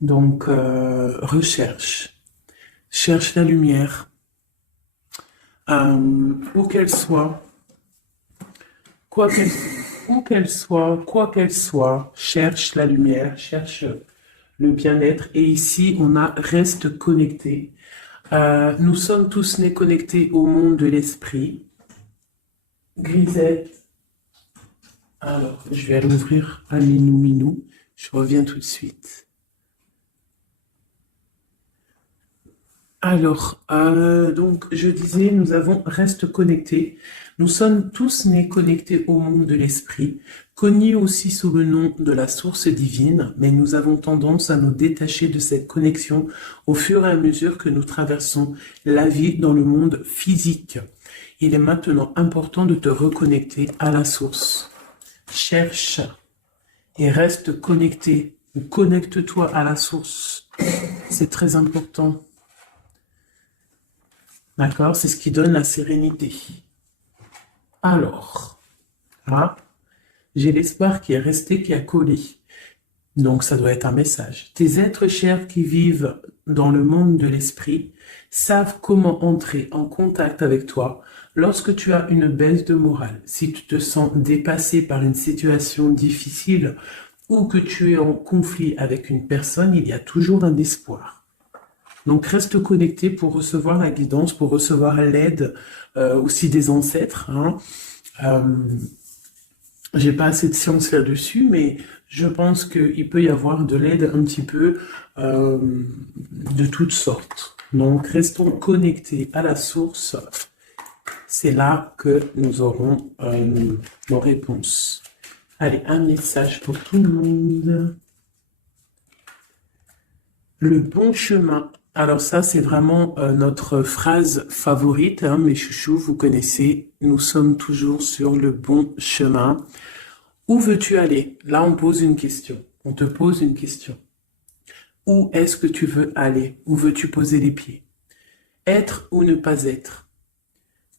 Donc, recherche. Cherche la lumière. Où qu'elle soit, quoi qu'elle, où qu'elle soit, quoi qu'elle soit, cherche la lumière, cherche le bien-être. Et ici, on a reste connecté. Nous sommes tous nés connectés au monde de l'esprit. Grisette. Alors, je vais l'ouvrir à Minou Minou. Je reviens tout de suite. Alors, donc, je disais, nous avons reste connectés. Nous sommes tous nés connectés au monde de l'esprit, connus aussi sous le nom de la source divine, mais nous avons tendance à nous détacher de cette connexion au fur et à mesure que nous traversons la vie dans le monde physique. Il est maintenant important de te reconnecter à la source. Cherche et reste connecté, ou connecte-toi à la source. C'est très important. D'accord? C'est ce qui donne la sérénité. Alors, là, j'ai l'espoir qui est resté, qui a collé. Donc, ça doit être un message. Tes êtres chers qui vivent dans le monde de l'esprit savent comment entrer en contact avec toi lorsque tu as une baisse de morale. Si tu te sens dépassé par une situation difficile ou que tu es en conflit avec une personne, il y a toujours un espoir. Donc reste connecté pour recevoir la guidance, pour recevoir l'aide aussi des ancêtres. Hein. Euh, j'ai pas assez de science là-dessus, mais je pense qu'il peut y avoir de l'aide un petit peu de toutes sortes. Donc restons connectés à la source. C'est là que nous aurons nos réponses. Allez, un message pour tout le monde. Le bon chemin. Alors ça, c'est vraiment notre phrase favorite, hein, mes chouchous, vous connaissez, nous sommes toujours sur le bon chemin. Où veux-tu aller? Là, on pose une question. On te pose une question. Où est-ce que tu veux aller? Où veux-tu poser les pieds? Être ou ne pas être?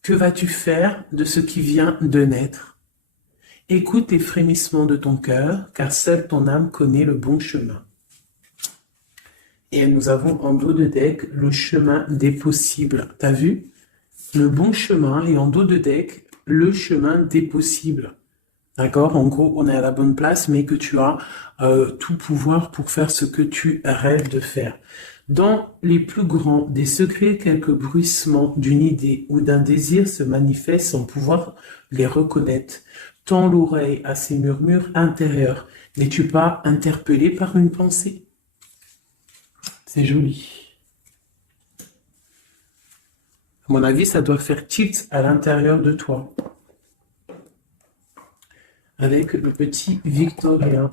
Que vas-tu faire de ce qui vient de naître? Écoute les frémissements de ton cœur, car seule ton âme connaît le bon chemin. Et nous avons en dos de deck le chemin des possibles. T'as vu? Le bon chemin et en dos de deck, le chemin des possibles. D'accord? En gros, on est à la bonne place, mais que tu as tout pouvoir pour faire ce que tu rêves de faire. Dans les plus grands des secrets, quelques bruissements d'une idée ou d'un désir se manifestent sans pouvoir les reconnaître. Tends l'oreille à ces murmures intérieurs. N'es-tu pas interpellé par une pensée? C'est joli. À mon avis, ça doit faire tilt à l'intérieur de toi. Avec le petit Victorien.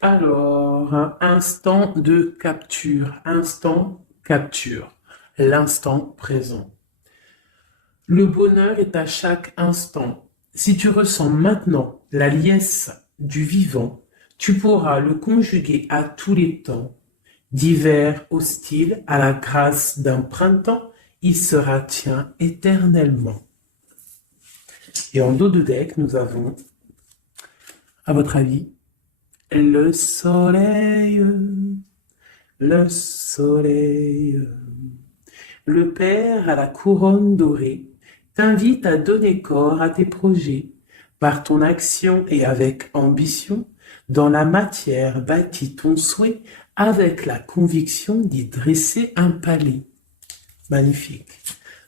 Alors, un instant de capture. Instant capture. L'instant présent. Le bonheur est à chaque instant. Si tu ressens maintenant la liesse du vivant, tu pourras le conjuguer à tous les temps. D'hiver hostile à la grâce d'un printemps, il sera tien éternellement. Et en dos de deck, nous avons, à votre avis, le soleil, le soleil. Le Père à la couronne dorée t'invite à donner corps à tes projets. Par ton action et avec ambition, dans la matière bâtis ton souhait avec la conviction d'y dresser un palais. Magnifique.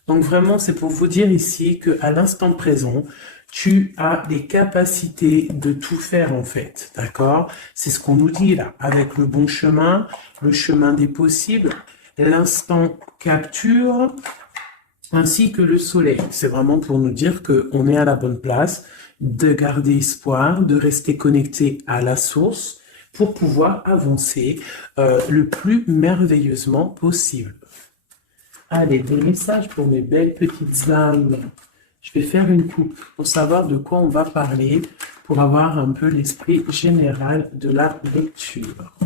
Donc vraiment, c'est pour vous dire ici qu'à l'instant présent, tu as les capacités de tout faire en fait, d'accord? C'est ce qu'on nous dit là, avec le bon chemin, le chemin des possibles, l'instant capture, ainsi que le soleil. C'est vraiment pour nous dire qu'on est à la bonne place, de garder espoir, de rester connecté à la source pour pouvoir avancer le plus merveilleusement possible. Allez, des messages pour mes belles petites âmes. Je vais faire une coupe pour savoir de quoi on va parler, pour avoir un peu l'esprit général de la lecture.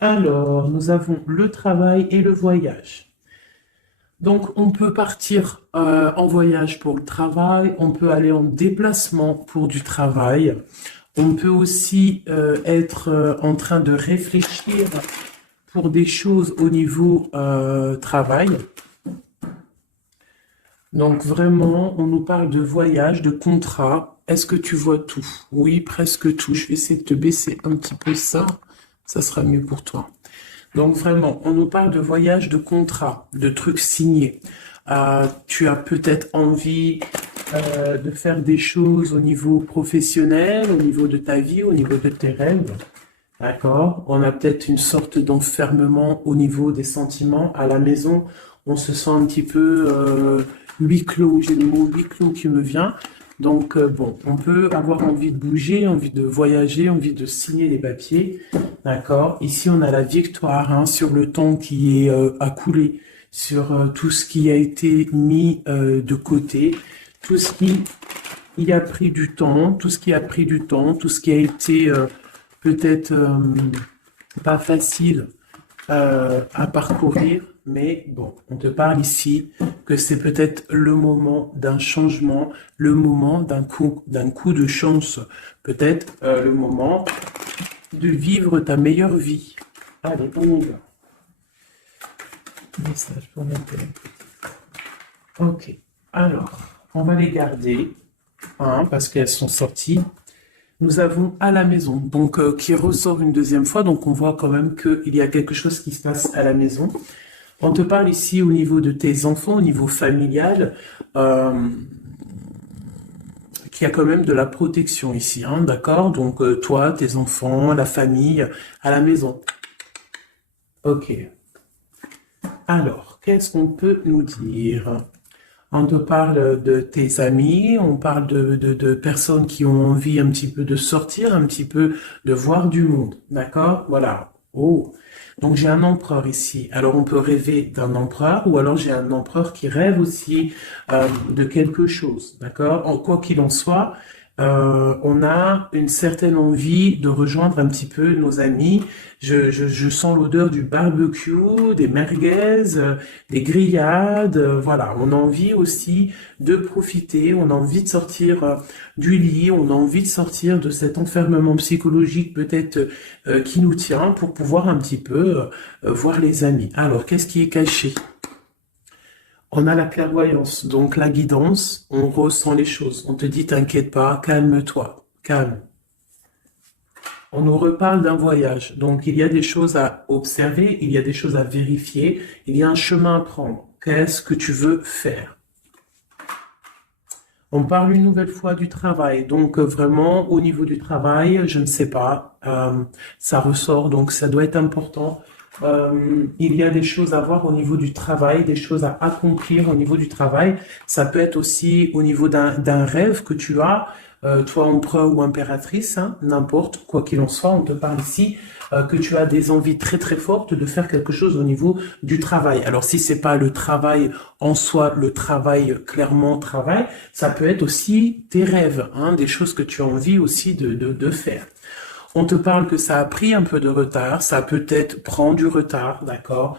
Alors, nous avons le travail et le voyage. Donc, on peut partir en voyage pour le travail, on peut aller en déplacement pour du travail, on peut aussi être en train de réfléchir pour des choses au niveau travail. Donc, vraiment, on nous parle de voyage, de contrat. Est-ce que tu vois tout? Oui, presque tout. Je vais essayer de te baisser un petit peu ça. Ça sera mieux pour toi. Donc vraiment, on nous parle de voyage, de contrat, de trucs signés. Tu as peut-être envie de faire des choses au niveau professionnel, au niveau de ta vie, au niveau de tes rêves. D'accord? On a peut-être une sorte d'enfermement au niveau des sentiments. À la maison, on se sent un petit peu huis clos. J'ai le mot huis clos qui me vient. Donc, bon, on peut avoir envie de bouger, envie de voyager, envie de signer des papiers. D'accord? Ici, on a la victoire hein, sur le temps qui est à couler, sur tout ce qui a été mis de côté, tout ce qui y a pris du temps, tout ce qui a pris du temps, tout ce qui a été peut-être pas facile à parcourir, mais bon, on te parle ici que c'est peut-être le moment d'un changement, le moment d'un coup de chance, peut-être le moment de vivre ta meilleure vie. Allez, on y va. Message pour mon téléphone. Ok, alors, on va les garder, hein, parce qu'elles sont sorties. Nous avons à la maison, donc qui ressort une deuxième fois, donc on voit quand même qu'il y a quelque chose qui se passe à la maison. On te parle ici au niveau de tes enfants, au niveau familial, qu'il y a quand même de la protection ici, hein, d'accord? Donc toi, tes enfants, la famille, à la maison. Ok. Alors, qu'est-ce qu'on peut nous dire? On te parle de tes amis, on parle de personnes qui ont envie un petit peu de sortir, un petit peu de voir du monde, d'accord? Voilà. Oh, donc j'ai un empereur ici. Alors on peut rêver d'un empereur ou alors j'ai un empereur qui rêve aussi de quelque chose, d'accord? Quoi qu'il en soit, on a une certaine envie de rejoindre un petit peu nos amis. Je sens l'odeur du barbecue, des merguez, des grillades. Voilà, on a envie aussi de profiter, on a envie de sortir du lit, on a envie de sortir de cet enfermement psychologique peut-être qui nous tient pour pouvoir un petit peu voir les amis. Alors, qu'est-ce qui est caché? On a la clairvoyance, donc la guidance, on ressent les choses. On te dit, t'inquiète pas, calme-toi, calme. On nous reparle d'un voyage, donc il y a des choses à observer, il y a des choses à vérifier, il y a un chemin à prendre. Qu'est-ce que tu veux faire? On parle une nouvelle fois du travail, donc vraiment au niveau du travail, je ne sais pas, ça ressort, donc ça doit être important. Il y a des choses à voir au niveau du travail, des choses à accomplir au niveau du travail. Ça peut être aussi au niveau d'un rêve que tu as, toi empereur ou impératrice, hein, n'importe, quoi qu'il en soit, on te parle ici que tu as des envies très très fortes de faire quelque chose au niveau du travail. Alors si c'est pas le travail en soi, le travail clairement travail, ça peut être aussi tes rêves, hein, des choses que tu as envie aussi de faire. On te parle que ça a pris un peu de retard, ça peut-être prend du retard, d'accord?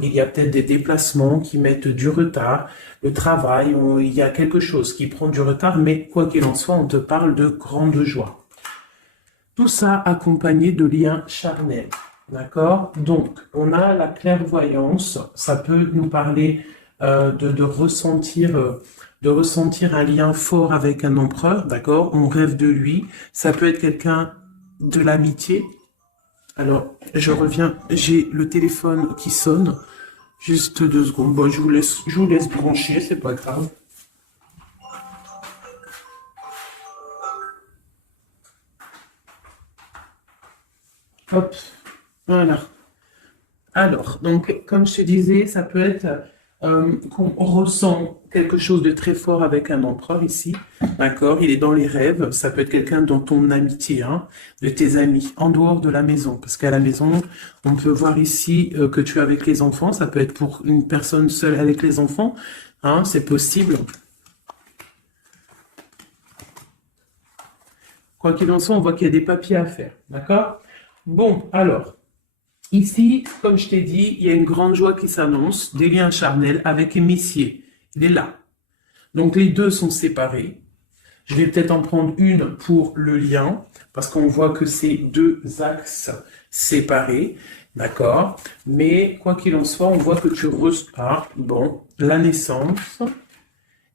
Il y a peut-être des déplacements qui mettent du retard, le travail, il y a quelque chose qui prend du retard, mais quoi qu'il en soit, on te parle de grande joie. Tout ça accompagné de liens charnels, d'accord? Donc, on a la clairvoyance, ça peut nous parler de ressentir un lien fort avec un empereur, d'accord? On rêve de lui, ça peut être quelqu'un de l'amitié. Alors, je reviens, j'ai le téléphone qui sonne. Juste 2 secondes. Bon, je vous laisse brancher, c'est pas grave. Hop, voilà. Alors, donc, comme je te disais, ça peut être qu'on ressent quelque chose de très fort avec un empereur ici, d'accord? Il est dans les rêves, ça peut être quelqu'un dans ton amitié, hein, de tes amis, en dehors de la maison, parce qu'à la maison, on peut voir ici que tu es avec les enfants, ça peut être pour une personne seule avec les enfants, hein, c'est possible. Quoi qu'il en soit, on voit qu'il y a des papiers à faire, d'accord? Bon, alors. Ici, comme je t'ai dit, il y a une grande joie qui s'annonce, des liens charnels avec Messier. Il est là. Donc les deux sont séparés. Je vais peut-être en prendre une pour le lien, parce qu'on voit que c'est deux axes séparés, d'accord? Mais quoi qu'il en soit, on voit que tu reçois, bon, la naissance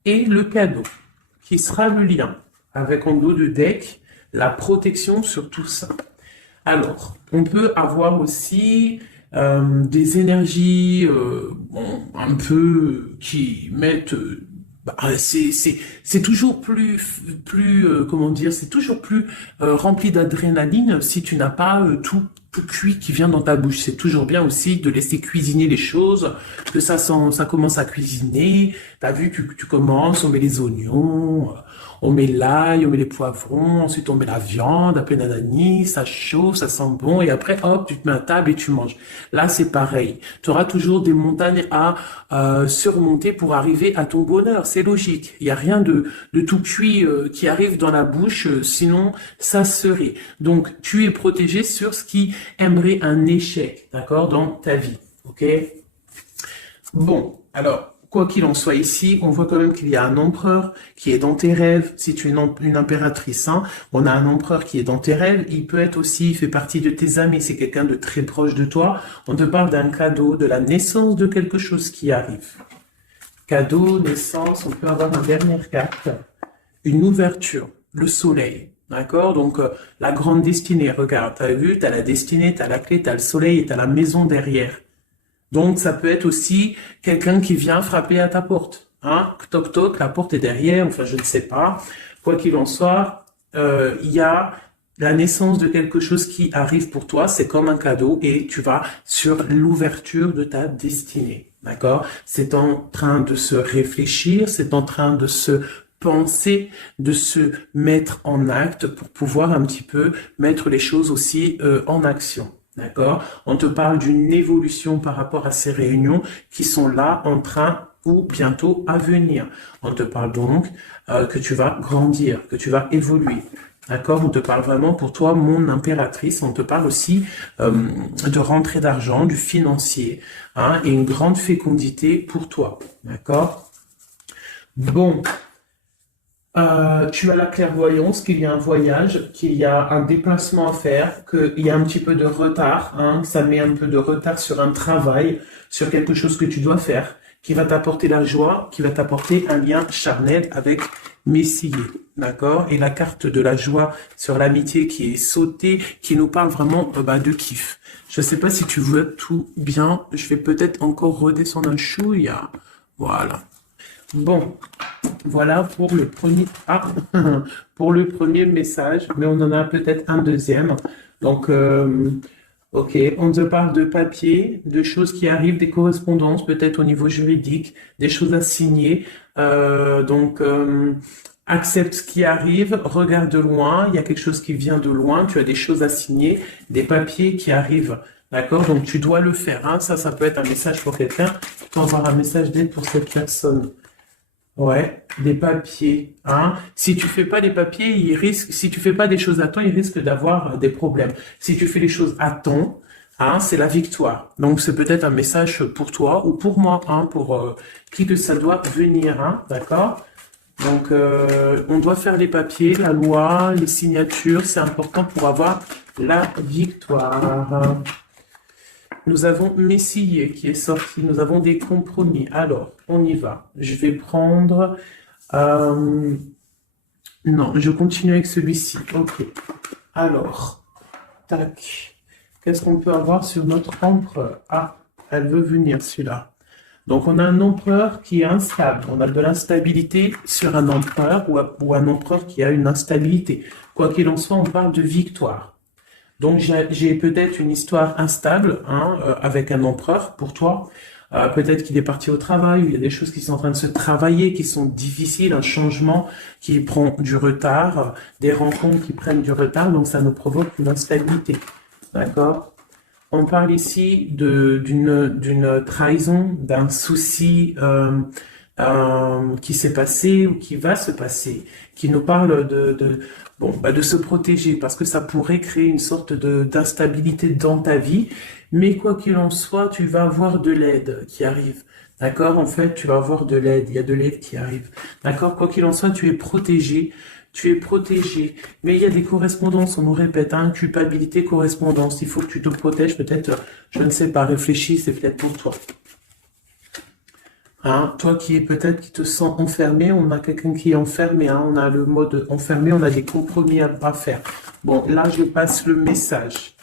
et le cadeau, qui sera le lien, avec en dos de deck, la protection sur tout ça. Alors, on peut avoir aussi des énergies bon, un peu qui mettent c'est toujours plus comment dire, c'est toujours plus rempli d'adrénaline si tu n'as pas tout cuit qui vient dans ta bouche. C'est toujours bien aussi de laisser cuisiner les choses, que ça commence à cuisiner. T'as vu, tu commences, on met les oignons, on met l'ail, on met les poivrons, ensuite on met la viande, après nanani, ça chauffe, ça sent bon, et après hop, tu te mets à table et tu manges. Là, c'est pareil. Tu auras toujours des montagnes à surmonter pour arriver à ton bonheur. C'est logique. Il n'y a rien de tout cuit qui arrive dans la bouche, sinon ça serait. Donc, tu es protégé sur ce qui aimerait un échec, d'accord, dans ta vie. Ok? Bon, alors, quoi qu'il en soit ici, on voit quand même qu'il y a un empereur qui est dans tes rêves. Si tu es une impératrice, hein, on a un empereur qui est dans tes rêves. Il peut être aussi, il fait partie de tes amis. C'est quelqu'un de très proche de toi. On te parle d'un cadeau, de la naissance de quelque chose qui arrive. Cadeau, naissance, on peut avoir une dernière carte. Une ouverture, le soleil. D'accord? Donc, la grande destinée. Regarde, tu as vu, tu as la destinée, tu as la clé, tu as le soleil et tu as la maison derrière. Donc, ça peut être aussi quelqu'un qui vient frapper à ta porte. Hein? Toc toc, la porte est derrière, enfin, je ne sais pas. Quoi qu'il en soit, il y a la naissance de quelque chose qui arrive pour toi. C'est comme un cadeau et tu vas sur l'ouverture de ta destinée. D'accord? C'est en train de se réfléchir, c'est en train de se penser, de se mettre en acte pour pouvoir un petit peu mettre les choses aussi en action. D'accord? On te parle d'une évolution par rapport à ces réunions qui sont là en train ou bientôt à venir. On te parle donc que tu vas grandir, que tu vas évoluer. D'accord? On te parle vraiment pour toi, mon impératrice. On te parle aussi de rentrée d'argent, du financier, hein, et une grande fécondité pour toi. D'accord? Bon. Tu as la clairvoyance qu'il y a un voyage, qu'il y a un déplacement à faire, qu'il y a un petit peu de retard, hein, que ça met un peu de retard sur un travail, sur quelque chose que tu dois faire, qui va t'apporter la joie, qui va t'apporter un lien charnel avec Messier, d'accord? Et la carte de la joie sur l'amitié qui est sautée, qui nous parle vraiment de kiff. Je sais pas si tu vois tout bien, je vais peut-être encore redescendre un chouïa. Voilà. Bon, voilà pour le premier pour le premier message, mais on en a peut-être un deuxième. Donc, ok, on te parle de papier, de choses qui arrivent, des correspondances, peut-être au niveau juridique, des choses à signer. Donc, accepte ce qui arrive, regarde de loin, il y a quelque chose qui vient de loin, tu as des choses à signer, des papiers qui arrivent. D'accord? Donc, tu dois le faire. Hein. Ça peut être un message pour quelqu'un. Tu peux avoir un message d'aide pour cette personne. Ouais, des papiers, hein. Si tu fais pas des papiers, si tu fais pas des choses à temps, il risque d'avoir des problèmes. Si tu fais les choses à temps, hein, c'est la victoire. Donc, c'est peut-être un message pour toi ou pour moi, hein, pour qui que ça doit venir, hein, d'accord? Donc, on doit faire les papiers, la loi, les signatures, c'est important pour avoir la victoire. Nous avons Messier qui est sorti. Nous avons des compromis. Alors, on y va. Je vais prendre... non, je continue avec celui-ci. Ok. Alors, tac. Qu'est-ce qu'on peut avoir sur notre empereur? Ah, elle veut venir, celui-là. Donc, on a un empereur qui est instable. On a de l'instabilité sur un empereur ou un empereur qui a une instabilité. Quoi qu'il en soit, on parle de victoire. Donc, j'ai peut-être une histoire instable, hein, avec un empereur pour toi. Peut-être qu'il est parti au travail, ou il y a des choses qui sont en train de se travailler, qui sont difficiles, un changement qui prend du retard, des rencontres qui prennent du retard, donc ça nous provoque une instabilité. D'accord? On parle ici d'une trahison, d'un souci qui s'est passé ou qui va se passer, qui nous parle de se protéger parce que ça pourrait créer une sorte d'instabilité dans ta vie Mais quoi qu'il en soit, tu vas avoir de l'aide qui arrive. D'accord? En fait, tu vas avoir de l'aide. Il y a de l'aide qui arrive. D'accord? Quoi qu'il en soit, tu es protégé. Tu es protégé. Mais il y a des correspondances, on nous répète, hein, culpabilité, correspondance. Il faut que tu te protèges. Peut-être, je ne sais pas, réfléchis, c'est peut-être pour toi. Hein, toi qui est peut-être qui te sens enfermé, on a quelqu'un qui est enfermé, hein, on a le mode enfermé, on a des compromis à faire. Bon, là, je passe le message.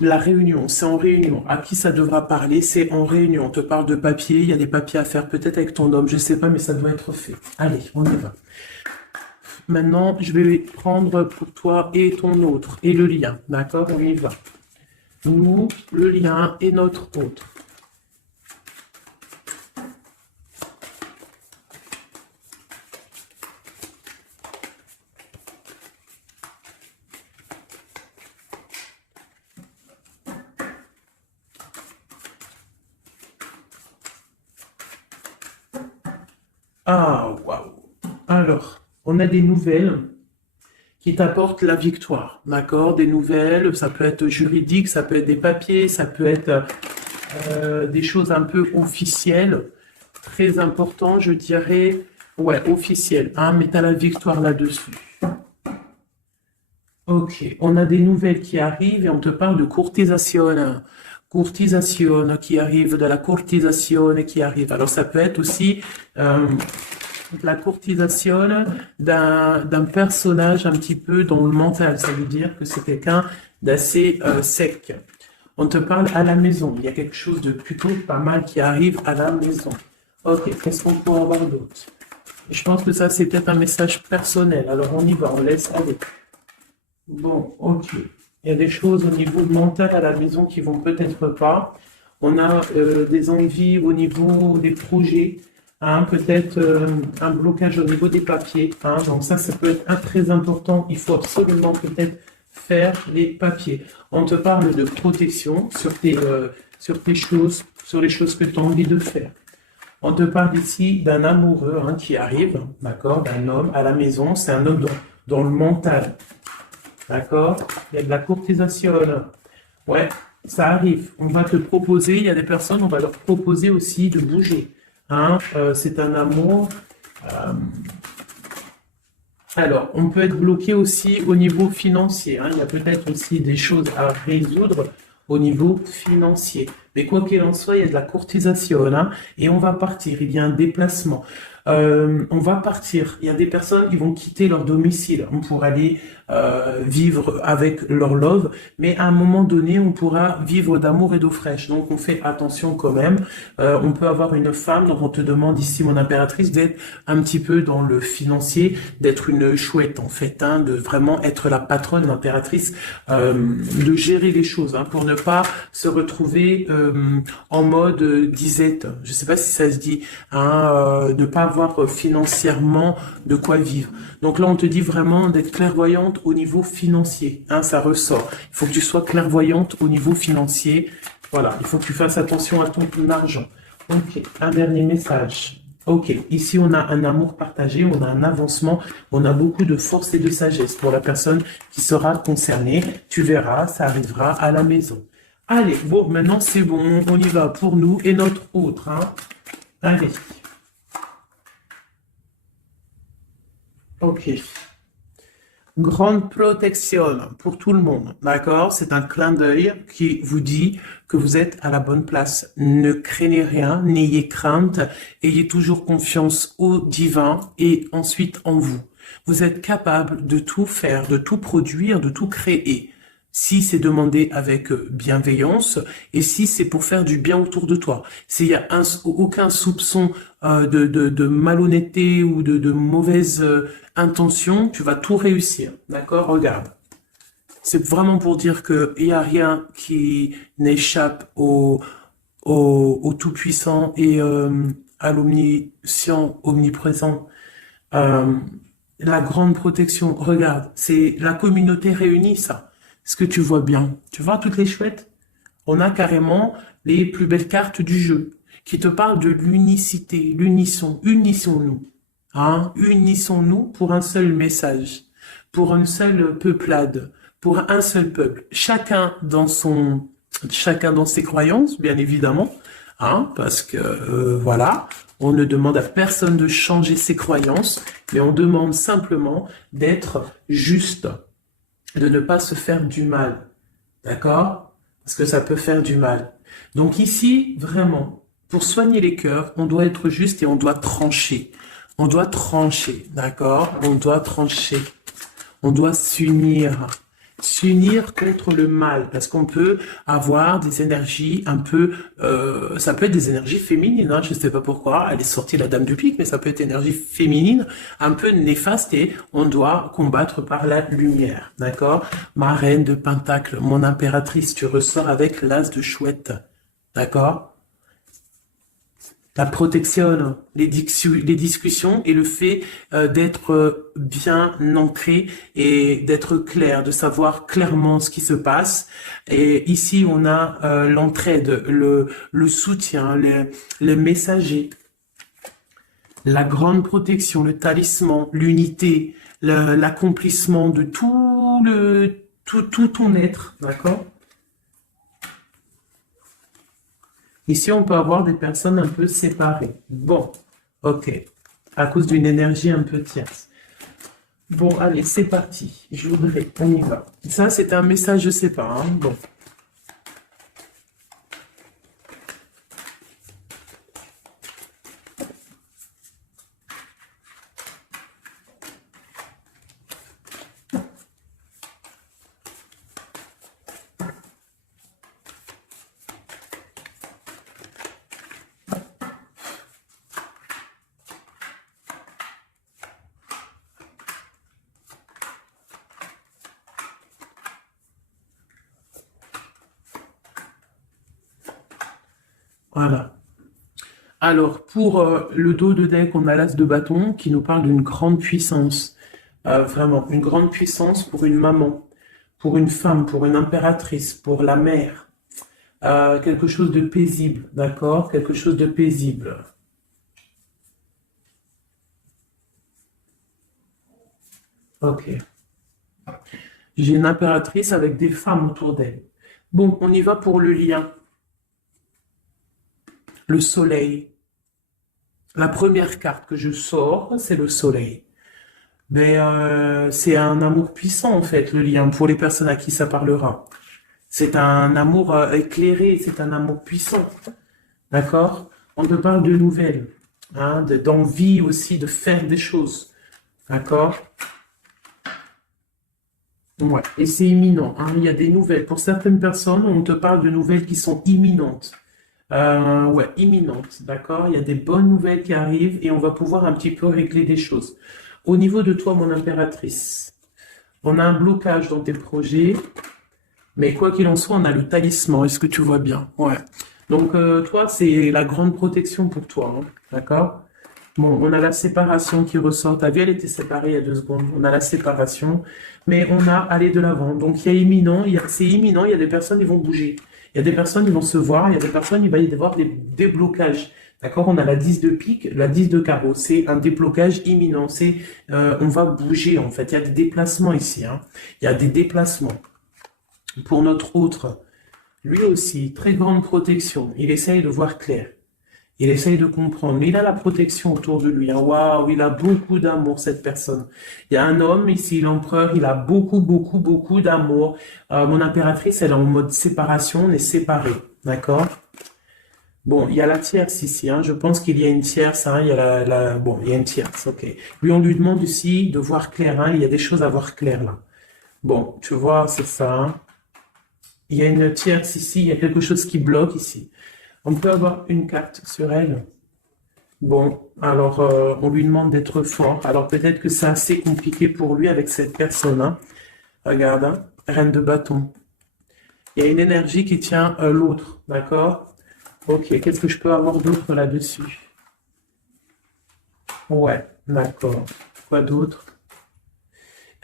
La réunion, c'est en réunion. À qui ça devra parler? C'est en réunion. On te parle de papier, il y a des papiers à faire peut-être avec ton homme, je sais pas, mais ça doit être fait. Allez, on y va. Maintenant, je vais prendre pour toi et ton autre, et le lien. D'accord? On y va. Nous, le lien et notre autre. Ah, waouh. Alors, on a des nouvelles qui t'apportent la victoire, d'accord? Des nouvelles, ça peut être juridique, ça peut être des papiers, ça peut être des choses un peu officielles, très important, je dirais, ouais, officielles, hein, mais t'as la victoire là-dessus. Ok, on a des nouvelles qui arrivent et on te parle de courtisation. Courtisation qui arrive, de la courtisation qui arrive. Alors ça peut être aussi la courtisation d'un personnage un petit peu dans le mental. Ça veut dire que c'est quelqu'un d'assez sec. On te parle à la maison. Il y a quelque chose de plutôt pas mal qui arrive à la maison. Ok, qu'est-ce qu'on peut avoir d'autre? Je pense que ça, c'est peut-être un message personnel. Alors on y va, on laisse aller. Bon, ok. Il y a des choses au niveau mental à la maison qui vont peut-être pas. On a des envies au niveau des projets, hein, peut-être un blocage au niveau des papiers. Hein, donc ça peut être très important. Il faut absolument peut-être faire les papiers. On te parle de protection sur tes choses, sur les choses que tu as envie de faire. On te parle ici d'un amoureux hein, qui arrive, d'accord, d'un homme à la maison. C'est un homme dans le mental. D'accord? Il y a de la courtisation. Ouais, ça arrive. On va te proposer, il y a des personnes, on va leur proposer aussi de bouger. Hein? C'est un amour. Alors, on peut être bloqué aussi au niveau financier. Hein? Il y a peut-être aussi des choses à résoudre au niveau financier. Mais quoi qu'il en soit, il y a de la courtisation. Hein? Et on va partir. Il y a un déplacement. On va partir. Il y a des personnes qui vont quitter leur domicile pour aller vivre avec leur love, mais à un moment donné, on pourra vivre d'amour et d'eau fraîche. Donc, on fait attention quand même. On peut avoir une femme, donc on te demande ici, mon impératrice, d'être un petit peu dans le financier, d'être une chouette en fait, hein, de vraiment être la patronne, l'impératrice, de gérer les choses, hein, pour ne pas se retrouver en mode disette. Je sais pas si ça se dit, hein, ne pas avoir financièrement de quoi vivre. Donc là, on te dit vraiment d'être clairvoyante au niveau financier. Hein, ça ressort. Il faut que tu sois clairvoyante au niveau financier. Voilà, il faut que tu fasses attention à ton argent. Ok, un dernier message. Ok, ici on a un amour partagé, on a un avancement, on a beaucoup de force et de sagesse pour la personne qui sera concernée. Tu verras, ça arrivera à la maison. Allez, bon, maintenant c'est bon, on y va pour nous et notre autre. Hein. Allez. Ok. Grande protection pour tout le monde, d'accord? C'est un clin d'œil qui vous dit que vous êtes à la bonne place. Ne craignez rien, n'ayez crainte, ayez toujours confiance au divin et ensuite en vous. Vous êtes capable de tout faire, de tout produire, de tout créer. Si c'est demandé avec bienveillance et si c'est pour faire du bien autour de toi. S'il y a aucun soupçon de malhonnêteté ou de mauvaise intention, tu vas tout réussir. D'accord? Regarde. C'est vraiment pour dire qu'il n'y a rien qui n'échappe au Tout-Puissant et à l'Omniscient, Omniprésent. La grande protection, regarde, c'est la communauté réunie, ça. Est-ce que tu vois bien? Tu vois toutes les chouettes? On a carrément les plus belles cartes du jeu qui te parlent de l'unicité, l'unisson. Unissons-nous. Hein? Unissons-nous pour un seul message, pour une seule peuplade, pour un seul peuple. Chacun dans son chacun dans ses croyances, bien évidemment, hein, parce que voilà, on ne demande à personne de changer ses croyances, mais on demande simplement d'être juste, de ne pas se faire du mal, d'accord? Parce que ça peut faire du mal. Donc ici, vraiment, pour soigner les cœurs, on doit être juste et on doit trancher. On doit trancher, d'accord? On doit trancher. On doit s'unir. S'unir contre le mal, parce qu'on peut avoir des énergies un peu, ça peut être des énergies féminines, hein, je ne sais pas pourquoi, elle est sortie la dame du pique, mais ça peut être énergie féminine, un peu néfaste, et on doit combattre par la lumière, d'accord? Ma reine de Pentacle, mon impératrice, tu ressors avec l'as de chouette, d'accord? La protection, les discussions et le fait d'être bien ancré et d'être clair, de savoir clairement ce qui se passe. Et ici, on a l'entraide, le soutien, les messagers, la grande protection, le talisman, l'unité, l'accomplissement de tout ton être, d'accord? Ici, on peut avoir des personnes un peu séparées. Bon, ok. À cause d'une énergie un peu tierce. Bon, allez, c'est parti. Je voudrais, on y va. Ça, c'est un message, je sais pas. Hein. Bon. Voilà. Alors, pour le dos de deck, on a l'as de bâton qui nous parle d'une grande puissance. Vraiment, une grande puissance pour une maman, pour une femme, pour une impératrice, pour la mère. Quelque chose de paisible, d'accord? Quelque chose de paisible. Ok. J'ai une impératrice avec des femmes autour d'elle. Bon, on y va pour le lien. Le soleil. La première carte que je sors, c'est le soleil. Mais c'est un amour puissant, en fait, le lien, pour les personnes à qui ça parlera. C'est un amour éclairé, c'est un amour puissant. D'accord? On te parle de nouvelles, hein, d'envie aussi de faire des choses. D'accord? Ouais. Et c'est imminent, hein. Il y a des nouvelles. Pour certaines personnes, on te parle de nouvelles qui sont imminentes. Ouais, imminentes, d'accord? Il y a des bonnes nouvelles qui arrivent et on va pouvoir un petit peu régler des choses. Au niveau de toi, mon impératrice, on a un blocage dans tes projets, mais quoi qu'il en soit, on a le talisman. Est-ce que tu vois bien? Ouais. Donc, toi, c'est la grande protection pour toi, hein, d'accord? Bon, on a la séparation qui ressort. T'as vu, elle était séparée il y a 2 secondes. On a la séparation, mais on a aller de l'avant. Donc, il y a imminent, c'est imminent. Il y a des personnes qui vont bouger. Il y a des personnes qui vont se voir. Il y a des personnes, il va y avoir des déblocages. D'accord? On a la 10 de pique, la 10 de carreau. C'est un déblocage imminent. On va bouger, en fait. Il y a des déplacements ici, hein. Il y a des déplacements. Pour notre autre, lui aussi, très grande protection. Il essaye de voir clair. Il essaye de comprendre, mais il a la protection autour de lui. Hein. Waouh, il a beaucoup d'amour, cette personne. Il y a un homme ici, l'empereur, il a beaucoup, beaucoup, beaucoup d'amour. Mon impératrice, elle est en mode séparation, on est séparés, d'accord? Bon, il y a la tierce ici, hein. Je pense qu'il y a une tierce, hein. Il y a bon, il y a une tierce, ok. Lui, on lui demande aussi de voir clair, hein. Il y a des choses à voir clair, là. Bon, tu vois, c'est ça, hein. Il y a une tierce ici, il y a quelque chose qui bloque ici. On peut avoir une carte sur elle. Bon, alors on lui demande d'être fort. Alors peut-être que c'est assez compliqué pour lui avec cette personne. Hein. Regarde, hein, reine de bâton. Il y a une énergie qui tient l'autre, d'accord? Ok, qu'est-ce que je peux avoir d'autre là-dessus? Ouais, d'accord. Quoi d'autre?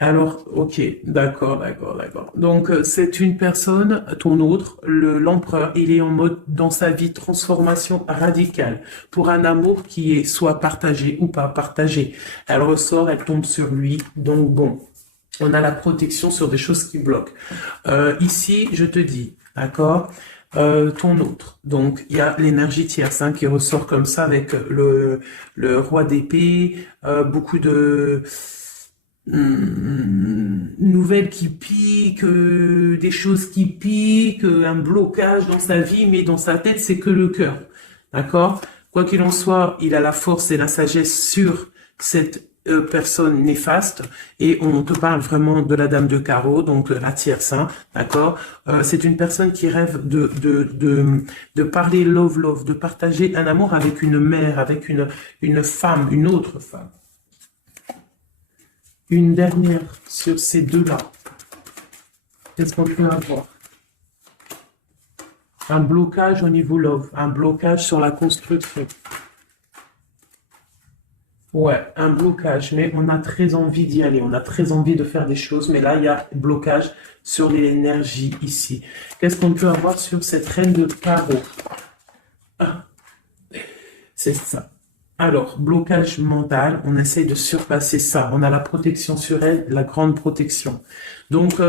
Alors, ok, d'accord, d'accord, d'accord. Donc, c'est une personne, ton autre, l'empereur, il est en mode, dans sa vie, transformation radicale, pour un amour qui est soit partagé ou pas partagé. Elle ressort, elle tombe sur lui, donc bon, on a la protection sur des choses qui bloquent. Ici, je te dis, d'accord? Ton autre. Donc, il y a l'énergie tierce qui ressort comme ça avec le roi d'épée, beaucoup de nouvelles qui piquent, des choses qui piquent, un blocage dans sa vie, mais dans sa tête, c'est que le cœur. D'accord? Quoi qu'il en soit, il a la force et la sagesse sur cette personne néfaste, et on te parle vraiment de la dame de carreau, donc la tierce, d'accord? C'est une personne qui rêve de parler love, de partager un amour avec une mère, avec une femme, une autre femme. Une dernière sur ces deux-là. Qu'est-ce qu'on peut avoir? Un blocage au niveau love, un blocage sur la construction. Ouais, un blocage, mais on a très envie d'y aller, on a très envie de faire des choses, mais là, il y a blocage sur l'énergie ici. Qu'est-ce qu'on peut avoir sur cette reine de carreau? Ah, c'est ça. Alors, blocage mental, on essaye de surpasser ça. On a la protection sur elle, la grande protection. Donc,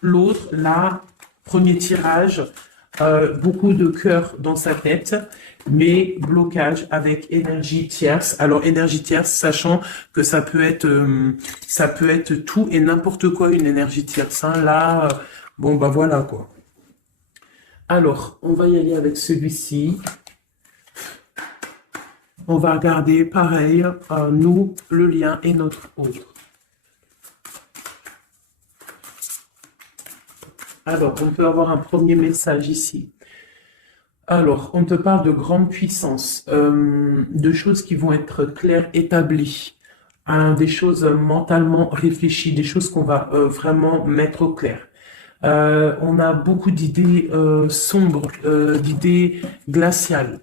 l'autre, là, premier tirage, beaucoup de cœur dans sa tête, mais blocage avec énergie tierce. Alors, énergie tierce, sachant que ça peut être tout et n'importe quoi, une énergie tierce. Là, bon, bah voilà, quoi. Alors, on va y aller avec celui-ci. On va regarder, pareil, nous, le lien et notre autre. Alors, on peut avoir un premier message ici. Alors, on te parle de grande puissance, de choses qui vont être claires, établies, des choses mentalement réfléchies, des choses qu'on va vraiment mettre au clair. On a beaucoup d'idées sombres, d'idées glaciales,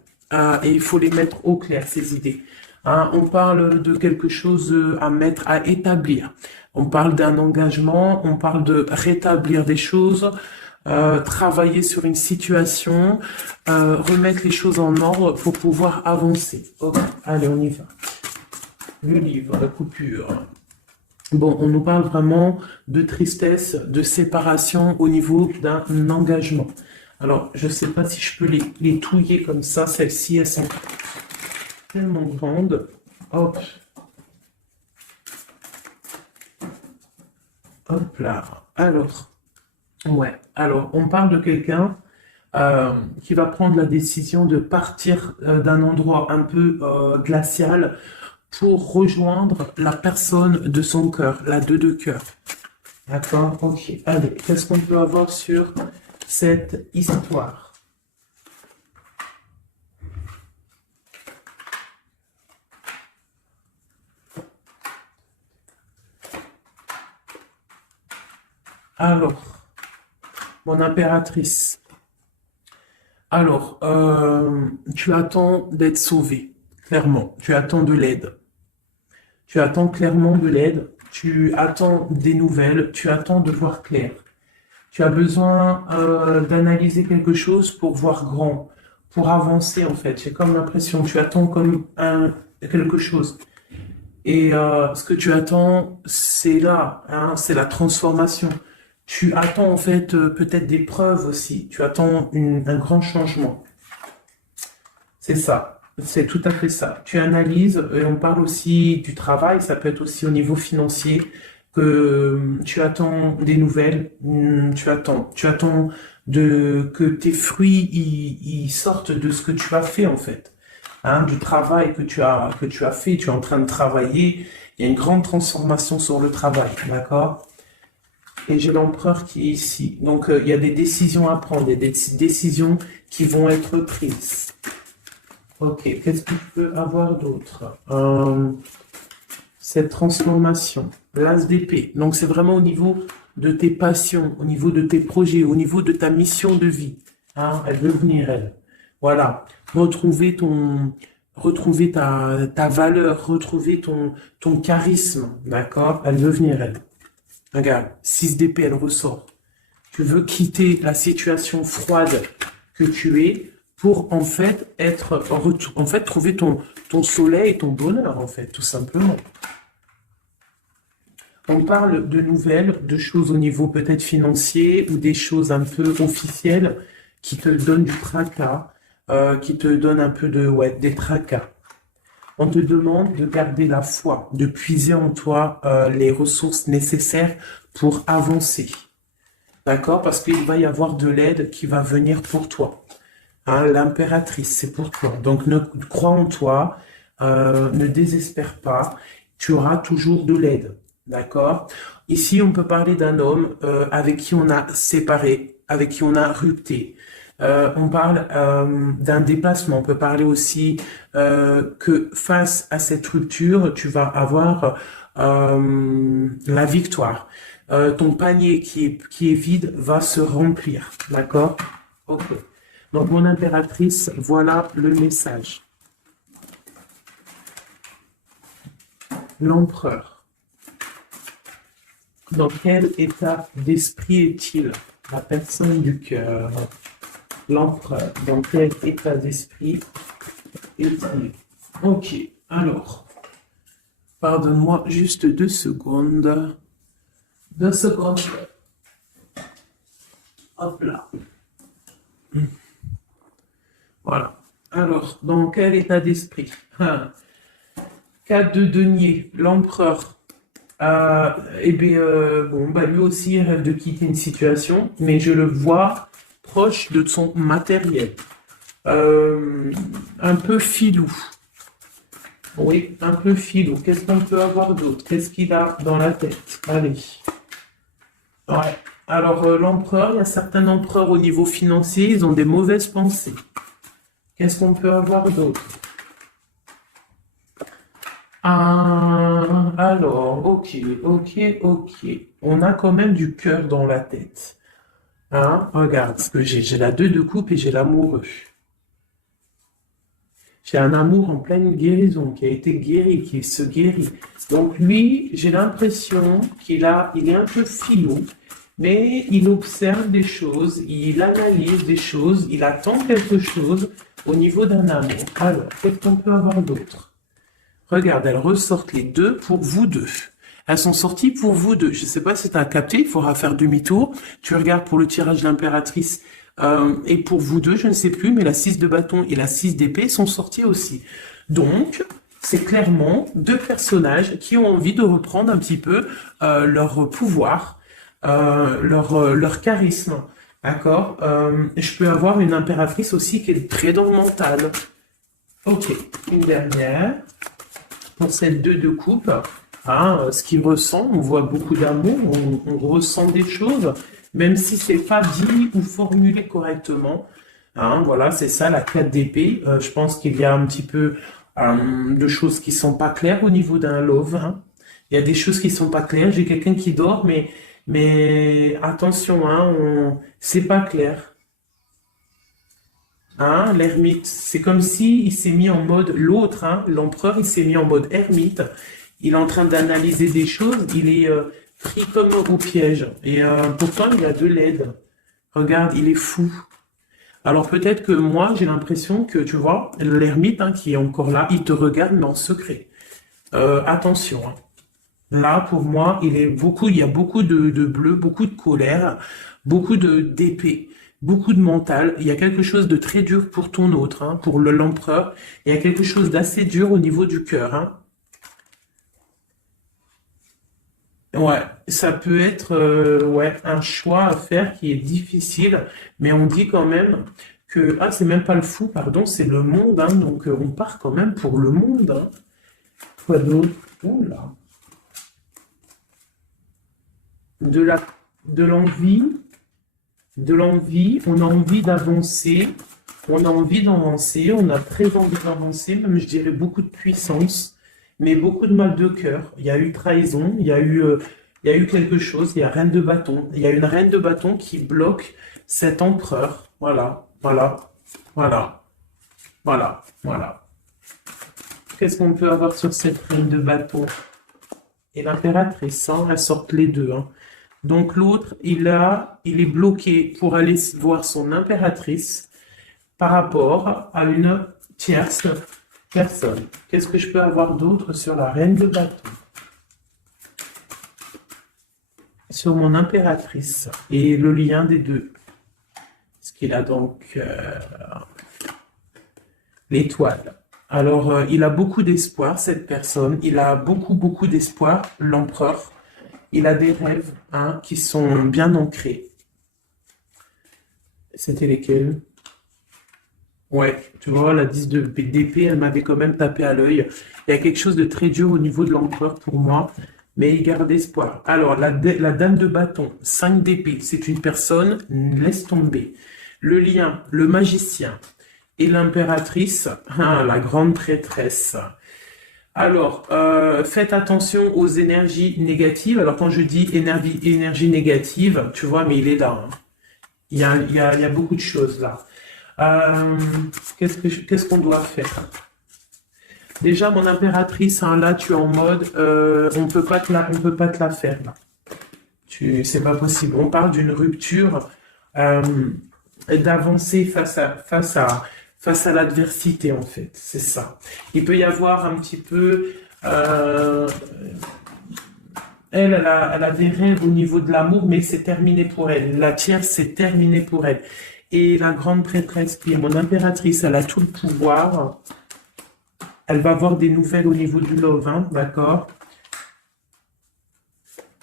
et il faut les mettre au clair, ces idées. On parle de quelque chose à mettre, à établir. On parle d'un engagement, on parle de rétablir des choses, travailler sur une situation, remettre les choses en ordre pour pouvoir avancer. Ok, allez, on y va. Le livre, la coupure. Bon, on nous parle vraiment de tristesse, de séparation au niveau d'un engagement. Alors, je ne sais pas si je peux les touiller comme ça. Celles-ci, elles sont tellement grandes. Hop. Hop là. Alors, ouais. Alors, on parle de quelqu'un qui va prendre la décision de partir d'un endroit un peu glacial pour rejoindre la personne de son cœur, la 2 de cœur. D'accord? Ok. Allez, qu'est-ce qu'on peut avoir sur cette histoire? Alors, mon impératrice. Alors, tu attends d'être sauvé, clairement. Tu attends de l'aide. Tu attends clairement de l'aide. Tu attends des nouvelles. Tu attends de voir clair. Tu as besoin d'analyser quelque chose pour voir grand, pour avancer en fait. J'ai comme l'impression, tu attends comme quelque chose. Et ce que tu attends, c'est là, c'est la transformation. Tu attends en fait peut-être des preuves aussi. Tu attends un grand changement. C'est ça. C'est tout à fait ça. Tu analyses, et on parle aussi du travail, ça peut être aussi au niveau financier, que tu attends des nouvelles, tu attends que tes fruits ils sortent de ce que tu as fait en fait, du travail que tu as fait, tu es en train de travailler, il y a une grande transformation sur le travail, d'accord? Et j'ai l'empereur qui est ici. Donc il y a des décisions à prendre, des décisions qui vont être prises. Ok, qu'est-ce que je peux avoir d'autre? Cette transformation, l'as d'épée. Donc c'est vraiment au niveau de tes passions, au niveau de tes projets, au niveau de ta mission de vie. Elle veut venir, elle. Voilà. Retrouver ta valeur, retrouver ton charisme. D'accord? Elle veut venir, elle. Regarde, 6 d'épée, elle ressort. Tu veux quitter la situation froide que tu es pour en fait trouver ton soleil et ton bonheur, en fait, tout simplement. On parle de nouvelles, de choses au niveau peut-être financier ou des choses un peu officielles qui te donnent du tracas, qui te donnent un peu de, ouais, des tracas. On te demande de garder la foi, de puiser en toi les ressources nécessaires pour avancer. D'accord? Parce qu'il va y avoir de l'aide qui va venir pour toi. Hein, l'impératrice, c'est pour toi. Donc, crois en toi, ne désespère pas. Tu auras toujours de l'aide. D'accord? Ici, on peut parler d'un homme avec qui on a séparé, avec qui on a rupté. On parle d'un déplacement. On peut parler aussi que face à cette rupture, tu vas avoir la victoire. Ton panier qui est vide va se remplir. D'accord? Ok. Donc, mon impératrice, voilà le message. L'empereur. Dans quel état d'esprit est-il? La personne du cœur. L'empereur. Dans quel état d'esprit est-il? Ok, alors. Pardonne-moi juste 2 secondes. 2 secondes. Hop là. Voilà. Alors, dans quel état d'esprit? 4 de denier, l'empereur. Bon, bah lui aussi il rêve de quitter une situation, mais je le vois proche de son matériel. Un peu filou. Oui, un peu filou. Qu'est-ce qu'on peut avoir d'autre? Qu'est-ce qu'il a dans la tête? Allez. Ouais. Alors, l'empereur, il y a certains empereurs au niveau financier, ils ont des mauvaises pensées. Qu'est-ce qu'on peut avoir d'autre? Alors, ok. On a quand même du cœur dans la tête. Hein? Regarde ce que j'ai. J'ai la 2 de coupe et j'ai l'amoureux. J'ai un amour en pleine guérison, qui a été guéri, qui se guérit. Donc lui, j'ai l'impression il est un peu filou, mais il observe des choses, il analyse des choses, il attend quelque chose au niveau d'un amour. Alors, qu'est-ce qu'on peut avoir d'autre? Regarde, elles ressortent les 2 pour vous deux. Elles sont sorties pour vous deux. Je ne sais pas si tu as capté, il faudra faire demi-tour. Tu regardes pour le tirage de l'impératrice et pour vous deux, je ne sais plus, mais la 6 de bâton et la 6 d'épée sont sorties aussi. Donc, c'est clairement 2 personnages qui ont envie de reprendre un petit peu leur pouvoir, leur charisme. D'accord? Je peux avoir une impératrice aussi qui est très dans le mental. Ok, une dernière. Pour cette 2 de coupe, hein, ce qu'il ressent, on voit beaucoup d'amour, on ressent des choses, même si c'est pas dit ou formulé correctement. Hein, voilà, c'est ça la 4 d'épée. Je pense qu'il y a un petit peu de choses qui sont pas claires au niveau d'un love. Hein. Il y a des choses qui sont pas claires. J'ai quelqu'un qui dort, mais attention, hein, c'est pas clair. Hein, l'ermite, c'est comme si il s'est mis en mode l'autre, hein, l'empereur, il s'est mis en mode ermite. Il est en train d'analyser des choses, il est pris comme au piège. Et pourtant, il a de l'aide. Regarde, il est fou. Alors peut-être que moi, j'ai l'impression que, tu vois, l'ermite hein, qui est encore là, il te regarde, mais en secret. Attention. Hein. Là, pour moi, il y a beaucoup de bleu, beaucoup de colère, beaucoup d'épée. Beaucoup de mental, il y a quelque chose de très dur pour ton autre, hein, pour l'empereur, il y a quelque chose d'assez dur au niveau du cœur. Hein. Ouais, ça peut être ouais, un choix à faire qui est difficile, mais on dit quand même que, ah, c'est même pas le fou, pardon, c'est le monde, hein, donc on part quand même pour le monde. Hein. Quoi d'autre? Oula. De l'envie. De l'envie, on a envie d'avancer, on a envie d'avancer, on a très envie d'avancer, même je dirais beaucoup de puissance, mais beaucoup de mal de cœur. Il y a eu trahison, il y a eu quelque chose, il y a reine de bâton, il y a une reine de bâton qui bloque cet empereur. Voilà, voilà, voilà, voilà, voilà. Qu'est-ce qu'on peut avoir sur cette reine de bâton? Et l'impératrice, hein, elles sortent les 2, hein. Donc l'autre, il est bloqué pour aller voir son impératrice par rapport à une tierce personne. Qu'est-ce que je peux avoir d'autre sur la reine de bâton? sur mon impératrice et le lien des deux. Parce qu'il a donc l'étoile. Alors, il a beaucoup d'espoir, cette personne. Il a beaucoup, beaucoup d'espoir, l'empereur. Il a des rêves hein, qui sont bien ancrés. C'était lesquels? Ouais, tu vois, la 10 d'épée, elle m'avait quand même tapé à l'œil. Il y a quelque chose de très dur au niveau de l'empereur pour moi, mais il garde espoir. Alors, la dame de bâton, 5 d'épée, c'est une personne, laisse tomber. Le lion, le magicien et l'impératrice, ah, la grande prêtresse. Alors, faites attention aux énergies négatives. Alors, quand je dis énergie négative, tu vois, mais il est là. Hein. Il y a beaucoup de choses là. Qu'est-ce qu'on doit faire? Déjà, mon impératrice, hein, là, tu es en mode, on peut pas te la faire là. C'est pas possible. On parle d'une rupture, d'avancer face à l'adversité en fait. C'est ça. Il peut y avoir un petit peu, elle a des rêves au niveau de l'amour, mais c'est terminé pour elle. La tierce, c'est terminé pour elle. Et la grande prêtresse, qui est mon impératrice, elle a tout le pouvoir. Elle va avoir des nouvelles au niveau du love, hein, d'accord?